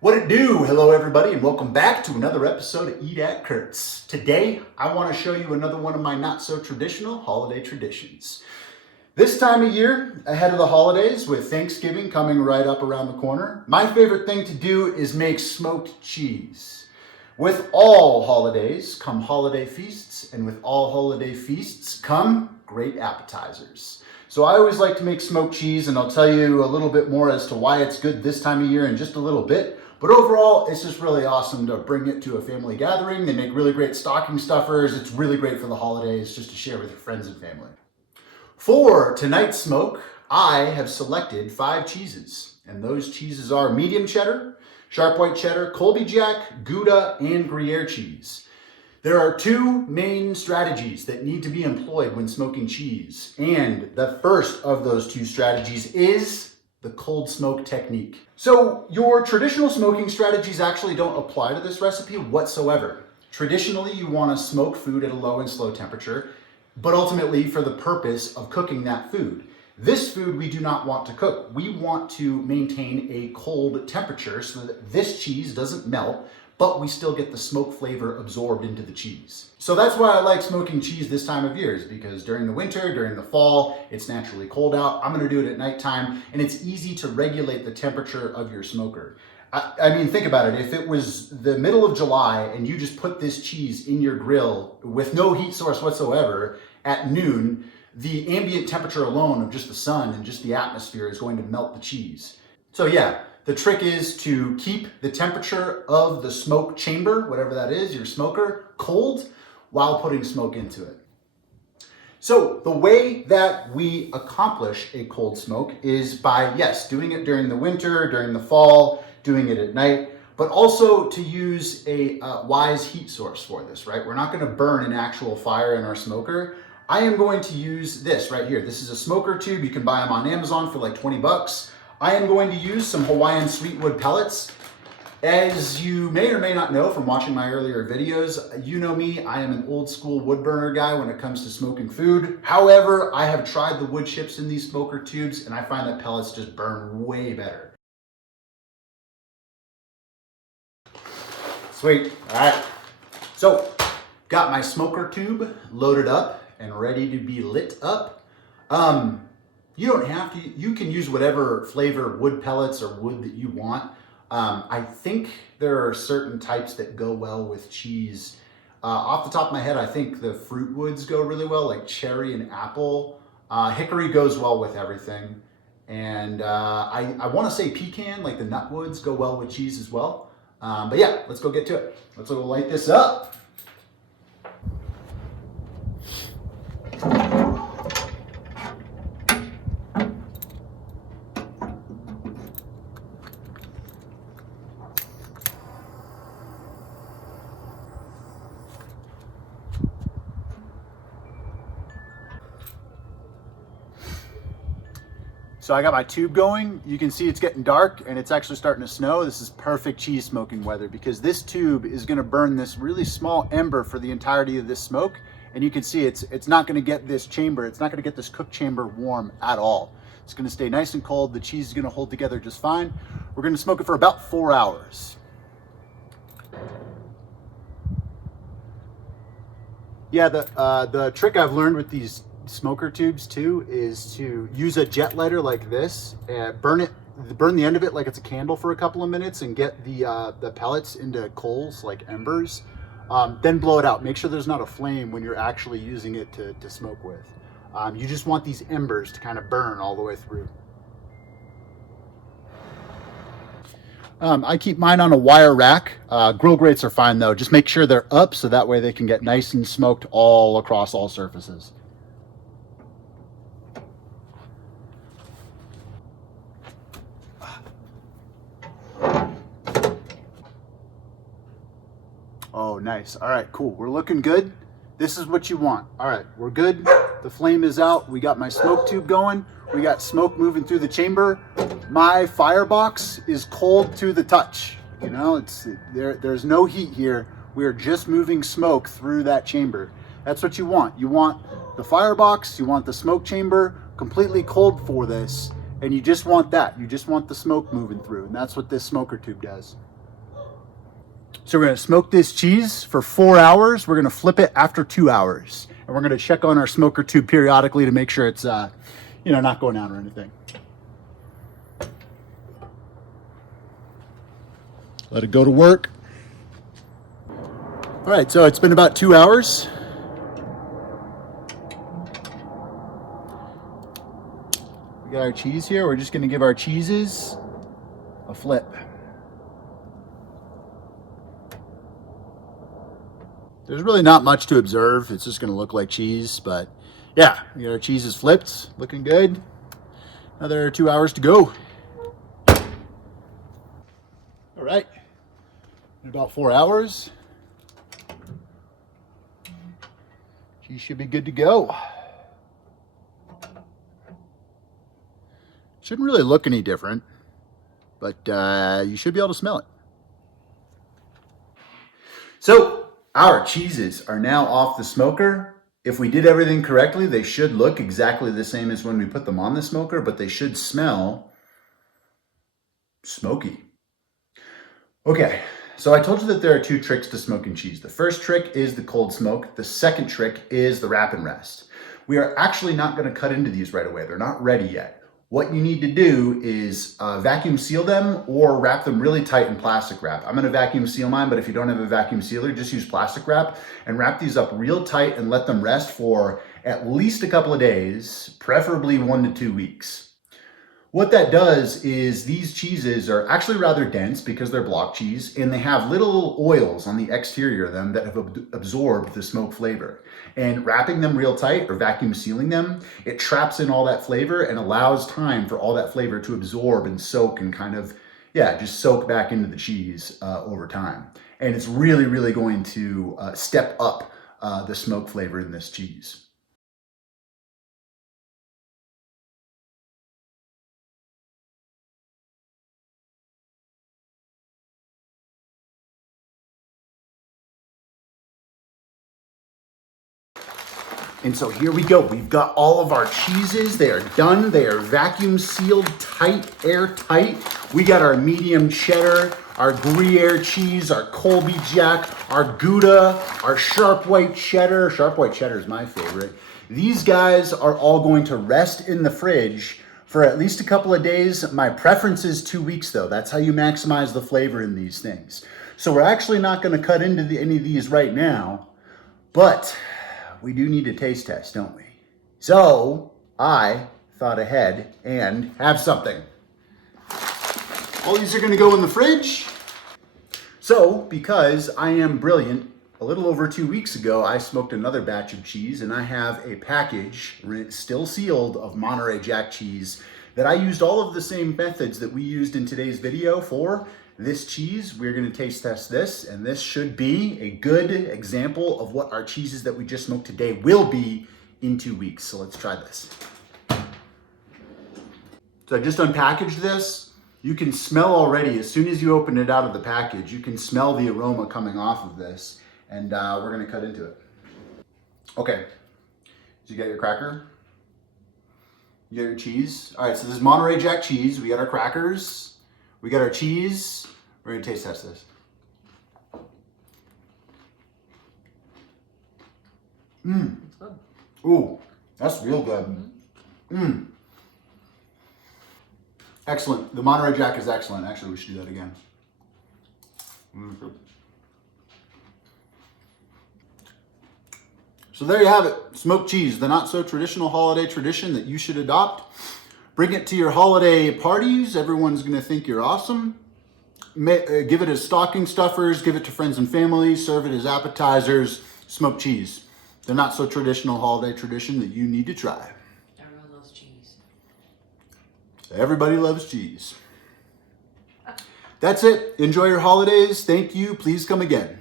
What it do? Hello everybody and welcome back to another episode of Eat at Kurt's. Today I want to show you another one of my not so traditional holiday traditions. This time of year, ahead of the holidays with Thanksgiving coming right up around the corner, my favorite thing to do is make smoked cheese. With all holidays come holiday feasts, and with all holiday feasts come great appetizers. So I always like to make smoked cheese, and I'll tell you a little bit more as to why it's good this time of year in just a little bit. But overall, it's just really awesome to bring it to a family gathering. They make really great stocking stuffers. It's really great for the holidays just to share with your friends and family. For tonight's smoke, I have selected 5 cheeses. And those cheeses are medium cheddar, sharp white cheddar, Colby Jack, Gouda, and Gruyere cheese. There are 2 main strategies that need to be employed when smoking cheese. And the first of those 2 strategies is the cold smoke technique. So your traditional smoking strategies actually don't apply to this recipe whatsoever. Traditionally, you want to smoke food at a low and slow temperature, but ultimately for the purpose of cooking that food. This food we do not want to cook. We want to maintain a cold temperature so that this cheese doesn't melt, but we still get the smoke flavor absorbed into the cheese. So that's why I like smoking cheese this time of year, is because during the winter, during the fall, it's naturally cold out. I'm gonna do it at nighttime, and it's easy to regulate the temperature of your smoker. I mean, think about it. If it was the middle of July and you just put this cheese in your grill with no heat source whatsoever at noon, the ambient temperature alone of just the sun and just the atmosphere is going to melt the cheese. So yeah, the trick is to keep the temperature of the smoke chamber, whatever that is, your smoker, cold while putting smoke into it. So the way that we accomplish a cold smoke is by, yes, doing it during the winter, during the fall, doing it at night, but also to use a wise heat source for this, right? We're not gonna burn an actual fire in our smoker. I am going to use this right here. This is a smoker tube. You can buy them on Amazon for like 20 bucks. I am going to use some Hawaiian sweetwood pellets. As you may or may not know from watching my earlier videos, you know me, I am an old school wood burner guy when it comes to smoking food. However, I have tried the wood chips in these smoker tubes and I find that pellets just burn way better. Sweet, all right. So, got my smoker tube loaded up and ready to be lit up. You don't have to, you can use whatever flavor wood pellets or wood that you want. I think there are certain types that go well with cheese. Off the top of my head, I think the fruit woods go really well, like cherry and apple. Hickory goes well with everything. And I want to say pecan, like the nut woods, go well with cheese as well. But yeah, let's go get to it. Let's go light this up. So I got my tube going. You can see it's getting dark and it's actually starting to snow. This is perfect cheese smoking weather because this tube is gonna burn this really small ember for the entirety of this smoke. And you can see it's not gonna get this chamber, it's not gonna get this cook chamber warm at all. It's gonna stay nice and cold. The cheese is gonna hold together just fine. We're gonna smoke it for about 4 hours. Yeah, the trick I've learned with these smoker tubes too is to use a jet lighter like this and burn the end of it like it's a candle for a couple of minutes and get the pellets into coals like embers. Then blow it out. Make sure there's not a flame when you're actually using it to smoke with. You just want these embers to kind of burn all the way through. I keep mine on a wire rack. Grill grates are fine though. Just make sure they're up so that way they can get nice and smoked all across all surfaces. Oh, nice. All right, cool. We're looking good. This is what you want. All right, we're good. The flame is out. We got my smoke tube going. We got smoke moving through the chamber. My firebox is cold to the touch. You know, there's no heat here. We are just moving smoke through that chamber. That's what you want. You want the firebox, you want the smoke chamber completely cold for this, and you just want that. You just want the smoke moving through, and that's what this smoker tube does. So we're gonna smoke this cheese for 4 hours. We're gonna flip it after 2 hours. And we're gonna check on our smoker tube periodically to make sure it's not going out or anything. Let it go to work. All right, so it's been about 2 hours. We got our cheese here. We're just gonna give our cheeses a flip. There's really not much to observe. It's just gonna look like cheese, but yeah, we got our cheeses flipped, looking good. Another 2 hours to go. All right, in about 4 hours, cheese should be good to go. Shouldn't really look any different, but you should be able to smell it. So our cheeses are now off the smoker. If we did everything correctly, they should look exactly the same as when we put them on the smoker, but they should smell smoky. Okay, so I told you that there are 2 tricks to smoking cheese. The first trick is the cold smoke. The second trick is the wrap and rest. We are actually not going to cut into these right away. They're not ready yet. What you need to do is vacuum seal them or wrap them really tight in plastic wrap. I'm gonna vacuum seal mine, but if you don't have a vacuum sealer, just use plastic wrap and wrap these up real tight and let them rest for at least a couple of days, preferably 1 to 2 weeks. What that does is these cheeses are actually rather dense because they're block cheese, and they have little oils on the exterior of them that have absorbed the smoke flavor. And wrapping them real tight or vacuum sealing them, it traps in all that flavor and allows time for all that flavor to absorb and soak and kind of, just soak back into the cheese over time. And it's really, really going to step up the smoke flavor in this cheese. And so here we go. We've got all of our cheeses. They are done. They are vacuum sealed, tight, airtight. We got our medium cheddar, our Gruyere cheese, our Colby Jack, our Gouda, our sharp white cheddar. Sharp white cheddar is my favorite. These guys are all going to rest in the fridge for at least a couple of days. My preference is 2 weeks though. That's how you maximize the flavor in these things. So we're actually not going to cut into any of these right now, but we do need a taste test, don't we? So I thought ahead and have something. All these are gonna go in the fridge. So because I am brilliant, a little over 2 weeks ago, I smoked another batch of cheese, and I have a package, still sealed, of Monterey Jack cheese that I used all of the same methods that we used in today's video for this cheese. We're gonna taste test this, and this should be a good example of what our cheeses that we just smoked today will be in 2 weeks. So let's try this. So I just unpackaged this. You can smell already, as soon as you open it out of the package, you can smell the aroma coming off of this, and we're gonna cut into it. Okay, so you got your cracker, you got your cheese. All right, so this is Monterey Jack cheese. We got our crackers, we got our cheese. We're gonna taste test this. It's good. Ooh, that's real good. Excellent. The Monterey Jack is excellent. Actually, we should do that again. So there you have it. Smoked cheese, the not so traditional holiday tradition that you should adopt. Bring it to your holiday parties. Everyone's gonna think you're awesome. Give it as stocking stuffers, give it to friends and family, serve it as appetizers. Smoked cheese, the not so traditional holiday tradition that you need to try. Everyone loves cheese. Everybody loves cheese. That's it. Enjoy your holidays. Thank you. Please come again.